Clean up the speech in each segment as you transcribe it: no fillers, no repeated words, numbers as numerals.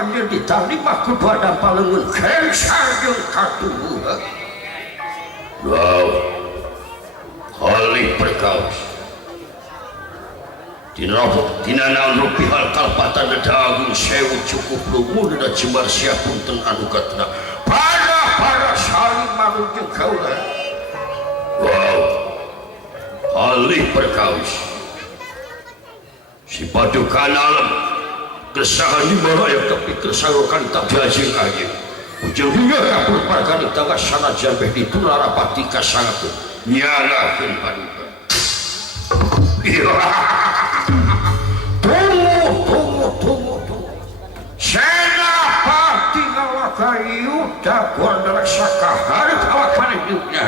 panggil diterima kepada palengun kensar jeung katubuh. Wow, kali perkaus tina naon rupihal kalpatan dagung sewu cukup lumun dan cembar siapunten anu katna para saling manut jeung kaula. Wow, kali perkaus si padukan alam kesahan di baraya tapi kesarokan tak jajing aja ujung hingga kapur parkani tawa sana jambe ditular pati kasangat nyalakeun paduka. Tunggu senapati ngawakayu dakwar darak sakahari awak paniduknya.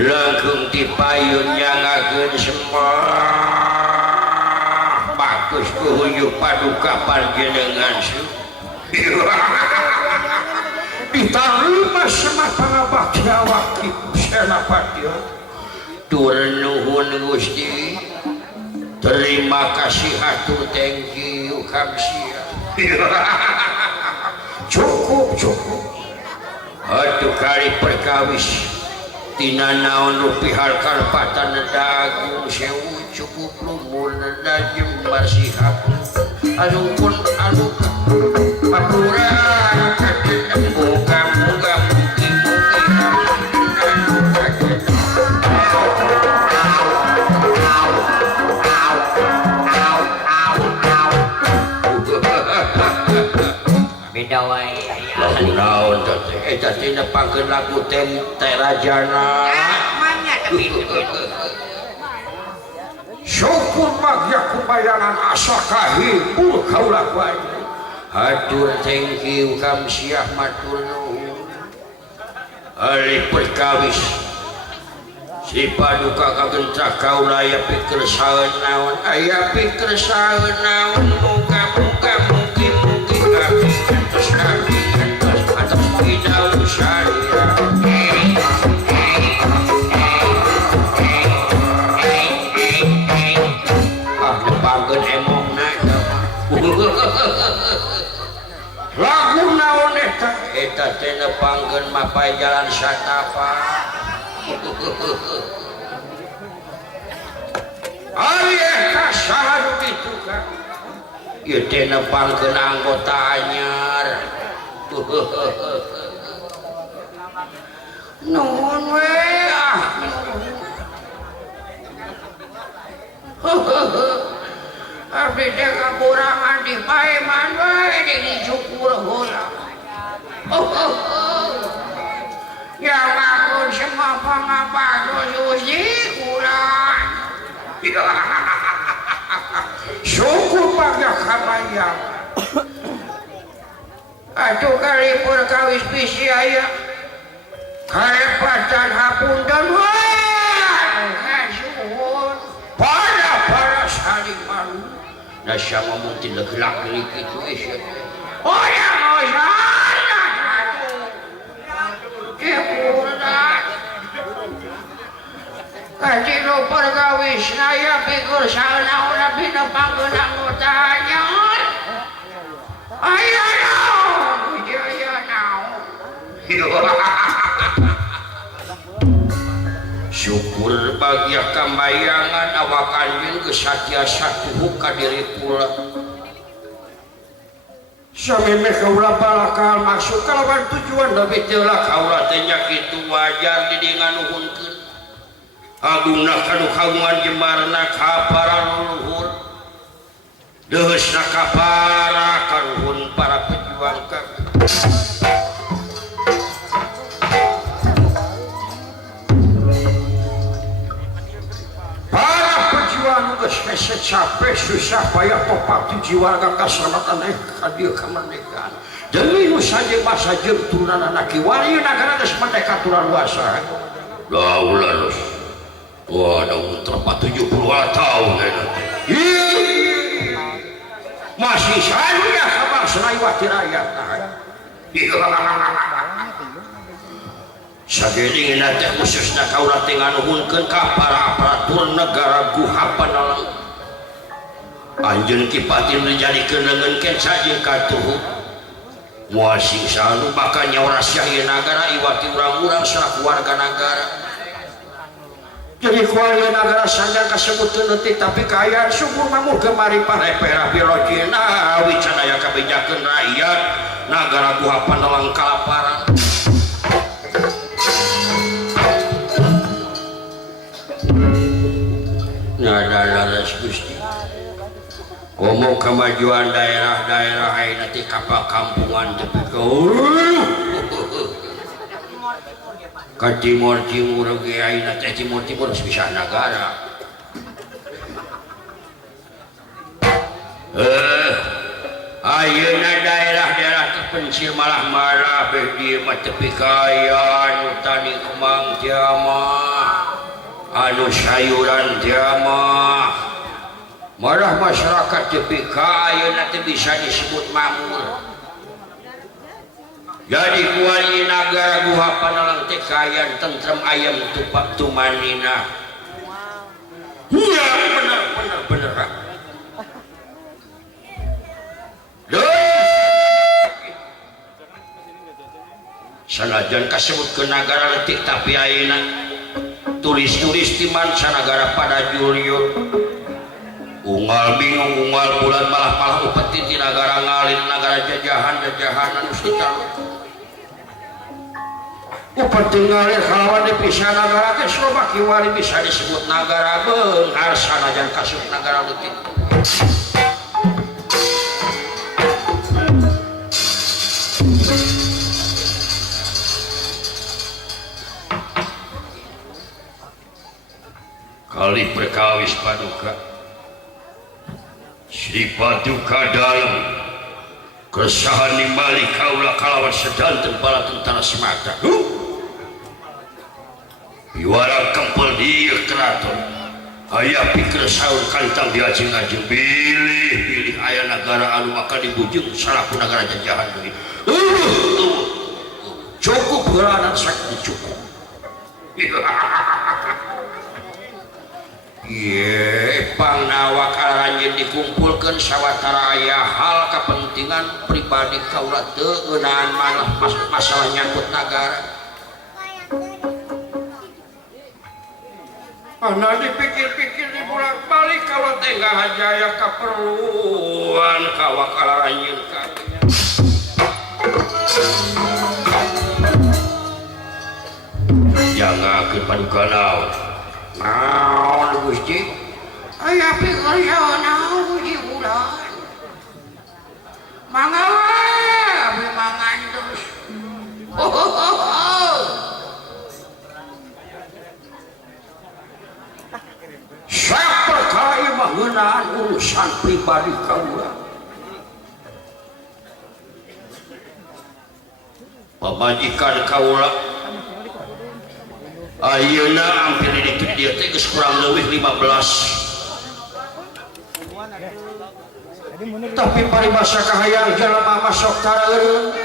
Langkung dipayun nyangakeun semua bagus kuhuyuh paduka panjenengan diterima sama pangabakti awak ibu senapati. Tur nuhun Gusti, terima kasih hatur, thank you kamsia. Cukup atuh kali perkawis tina naon rupihal karpatan dagung sewu cukup lumun da jembar sihab anu pun anu papuran moga-moga beda wae lagu naon teh eta tina pangkeun lagu Terajana syukur magya kumayanan asa kahibur kaulah wae hatur thank you kamsiah matur nuhun ari perkawis si paduka kagencah kaula aya pikeun saeun naon aya pikeun saeun naon muga-muga mugi-mugi atas pidau syariah. Lagu naon eta teh nepangkeun mapai jalan satapa. Ari eta saha kitu kan ieu teh nepangkeun anggota anyar. Nuhun we abdi teh kakurangan di paeman wae dicukur heula. Yang aku semua pangabado Gusti kurang. Syukur pagya kabayang. Atuh kali perkawis bisi aya karepatan hapunten wae ngasuhun para saling malu nasya mamuntin legelak-gelik itu isya orang ngosana kepurdat kacino perkawis naya pikir sana bina panggeun anggota anyar aya naon ujaya naon syukur bagia kambayangan awak anjeun geus satiasa tuhuh ka diri kula sameme kaula balakal maksud kalawan tujuan tapi teulah kaula teh nya kitu wajar didingan nuhunkeun agungna kanu kagungan jemarna ka para leluhur deusna ka para karuhun para pejuang kami. Para pejuang geus capek susah payah topat jiwa kasalamatan hadieu kamardikaan. Demi nu saja masa jeutunan anak kiwari nagara geus merdeka tular luasa. La ulah. Wah, dah 70 tahun masih saya sabang senaiwati rakyat sageding teh khususna kaula teh nganuhunkeun ka para aparatur negara guhapan alang anjeun kipatin dijadikeun leungeun ken sajeng katuhu moal sing salu bakal nyawarasih ieu nagara iwati urang-urang selaku warga negara jadi kualian negara sanjang kasebutkeun leutik tapi kaya syukur mamur kemari parepera bilojina wicanaya kabijakeun rakyat nagara guhapan alang kalaparan nada-nada Gusti ngomong kemajuan daerah-daerah ayeuna teh kapal kampungan teh ka timur ge ayeuna teh timur bisa negara ayeuna daerah-daerah terpencil malah beh mah tepi kaya anu tani kemang jamaah anu sayuran jamaah malah masyarakat tepi kaya nanti bisa disebut makmur jadi kuali negara guhapan alang teh kaya tentrem ayam tupak tumanina ya bener sanajan kasebut ke negara letik tapi ayeuna turis-turis di mancanagara pada Julio unggal bingung unggal bulan malah upeti di negara ngalir negara jajahan anu sekitar upeti ngalir kawan di pisah negara ke Slovakia wali bisa disebut negara beunghar sanajan kasut negara letik kali perkawis paduka Sri Paduka dalam kesahan nimbali kaula kalawan sedanten bala tentara semata biwara kempel dieu keraton aya pikir saur kalitang diajeng-ajeng pilih aya negara anu maka dibujung salaku negara jajahan deui cukup geulanan sakti cukup pangnawa kalaranjeun dikumpulkeun sawatara aya hal kepentingan pribadi kaula teu ngeunaan manah masalah nyangkut negara ana dipikir-pikir dibolak-balik kaula teh ngahajaya kaperluan kawa kalaranjeun kabeh jangakeun paduka naon naon Gusti aya pikir naon Gusti bulan mangawa abdi mangan terus saperkara ieu mah ngeunaan urusan pribadi kaula pamajikan kaula ayeuna hampir di dia teh geus kurang leuwih 15 tapi paribasa kahayang jelema mah sok tareureun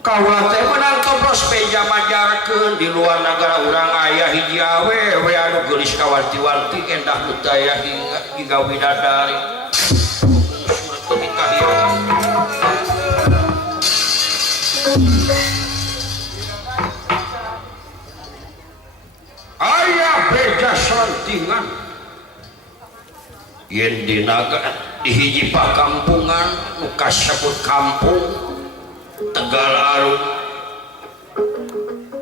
kaula teh menang toplos peja majarkeun di luar negara urang aya hiji awewe anu geulis kawanti-wanti endah budaya hingga widadari aya beja santingan yen di naga di hiji pakampungan nu kasebut kampung Tegal Arum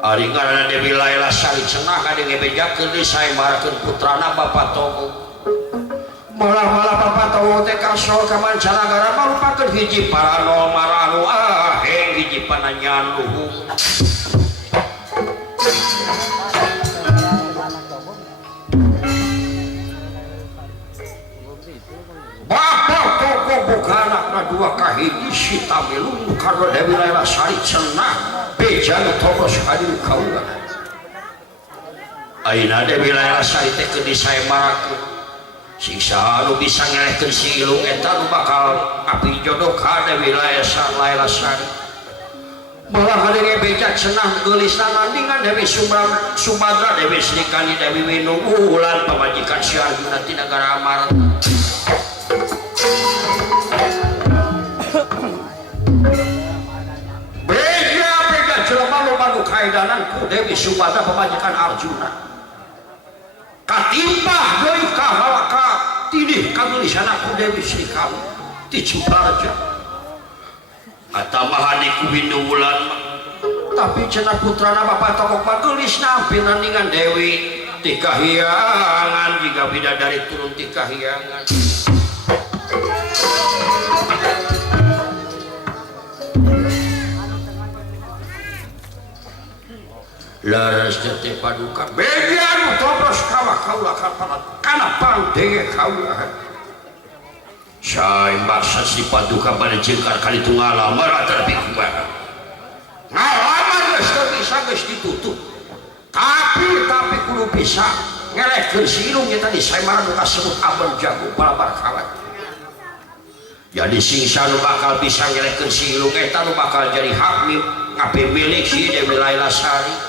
ari ngaranna Dewi Laila Sari cenah kade ngebejakeun di saemarakeun putrana Bapak Togo malah Bapak Togo teh kasol ka mancanagara marupakeun hiji paranormal anu aheng hiji pananyan luhung Bapak Togo buka anakna dua kahiji si Tamilung karo Dewi Laila Sari cenah beja nu tobos hadir kaula ayeuna Dewi Laila Sari teh keun disaemarakeun sisa anu bisa ngelehkeun si ilung eta nu bakal api jodoh ka Dewi Laila Sari malah kadenge becak senang geulisna ngandingan Dewi Subadra Dewi Srikandi Dewi Winungulan pamajikan si Arjuna ti nagara Amarta beda jelema nu manu kaedanan ku Dewi Subadra pamajikan Arjuna katimpah deui kahalaka tidih kagelisana ku Dewi Srikandi ti Cibarja atamaha di ku Winungulan tapi cenah putrana Bapak Tokok magelisna ampir nandingan Dewi ti kahyangan jiga bidadari turun ti kahyangan laras jati paduka begian topos kawa kaula kapalat kana pangdege kaula say maksa si paduka pada jengkar kali itu ngalamar atar bikubaha ngalamar geus ditutup tapi kudu bisa ngelehkeun si ilung nya tadi say marang kasebut abang jago balabar kawan jadi singsa nu bakal bisa ngelehkeun si ilung eta nu bakal jadi hak ngapi milik si Dewi Laila Sari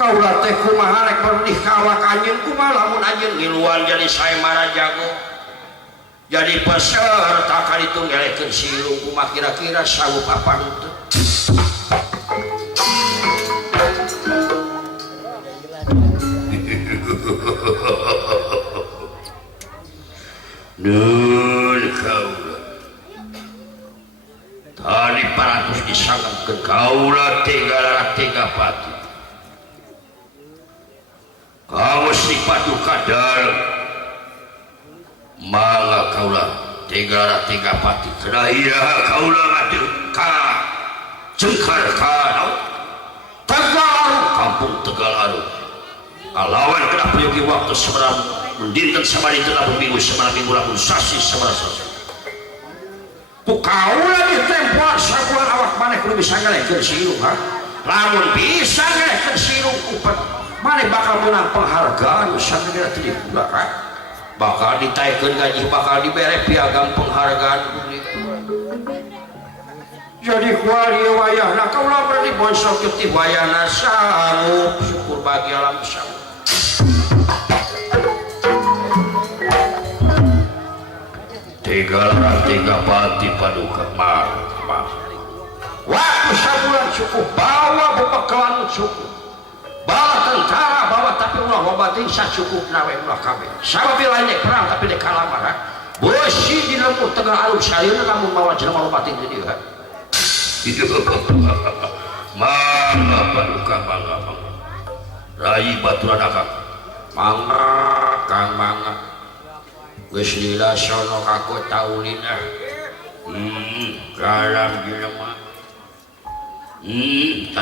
kaulah teh kumaha rek berdih kawak anjeun kumaha lamun anjeun ngiluan jadi saemara jago jadi peserta kali itu ngelehkeun si ilung kumaha kira-kira sanggup apa itu nun kaulah tadi paratus disangkakeun kaulah tega pati kamu si paduka dal mangga kaulah tiga pati kedaya kaulah ngadu ka jengkar ka Tegal kampung Tegal Aru kalawan kena peryogi waktu seberang mendinten sama dinten lamun minggu seberang minggu lamun sasi seberang sasi kaulah di tempoh sabulan awak maneh kudu bisa ngelehkeun si ilung lamun bisa ngelehkeun si ilung upet mana bakal menang penghargaan sanegara tadi pula kan bakal ditaikeun gaji bakal dibere piagam penghargaan jadi kuari wayahna kaulah berarti bonsok ti wayahna sanggup syukur bagi alam sanggup tiga pati paduka mar waktu sabulan cukup bawa bebekalan cukup bawa tentara bawa tapi ulah lobatin sacukup nawe ulah kabeh sababila ini perang tapi di kalamaran bosi di lembut Tegal Aru sayuna kamu bawa jelema lobatin di dieu mangga paduka mangga rai baturan akak mangga kang mangga geus lila sono ka kota ulina kalam jelema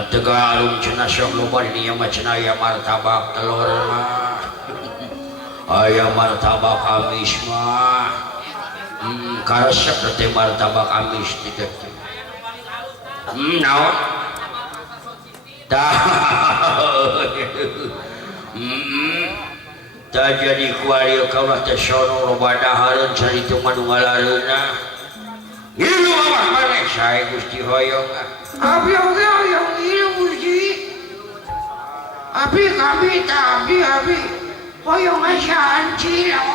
Tegal Aru cenah sok loba di dieu mah cenah aya martabak telur mah aya martabak amis mah karesep teh martabak amis teh naon tah tah jadi kuari kaulah teh sono loba dahareun caritu mah nu ngalareunna ngilu awak maneh sae Gusti hoyong abi oge hoyong ieu Gusti abi kami tah abi hoyong asaan cilok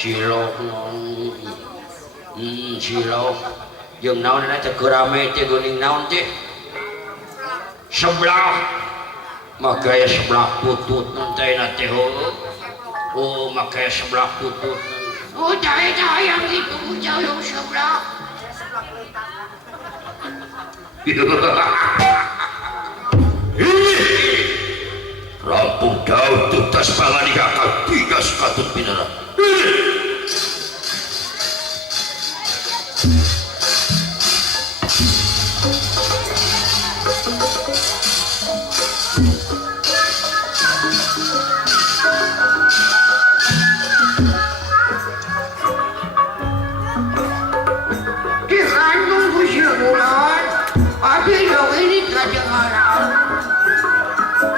cilok cilok jeung naon teh keurame teh geuning naon teh sebelah makanya sebelah putut nanti teh oh makanya sebelah putut oh cahaya yang itu jauh sebelah rampung daun tutas pangan dikakak tiga sekatut binara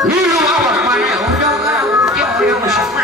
Nilu awak mana udah kan dia orang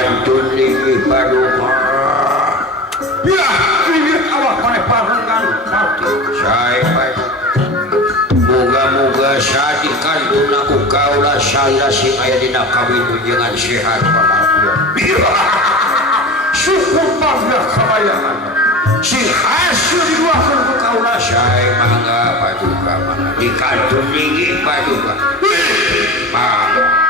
kantun lingi paduka ya ini awak mana parengan pati saya moga-moga saat di kantun aku kaulah saya sing aya dina kawin dengan sehat walafiat syukur bangga kabayangan sing hasil diluahkan ke kaulah saya mangga paduka mangga di kantun lingi paduka mangga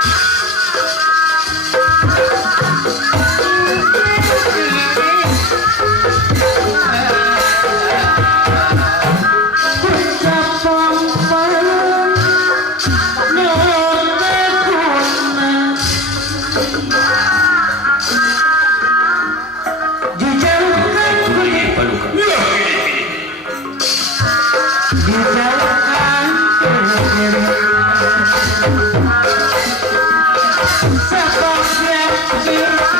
Sepaknya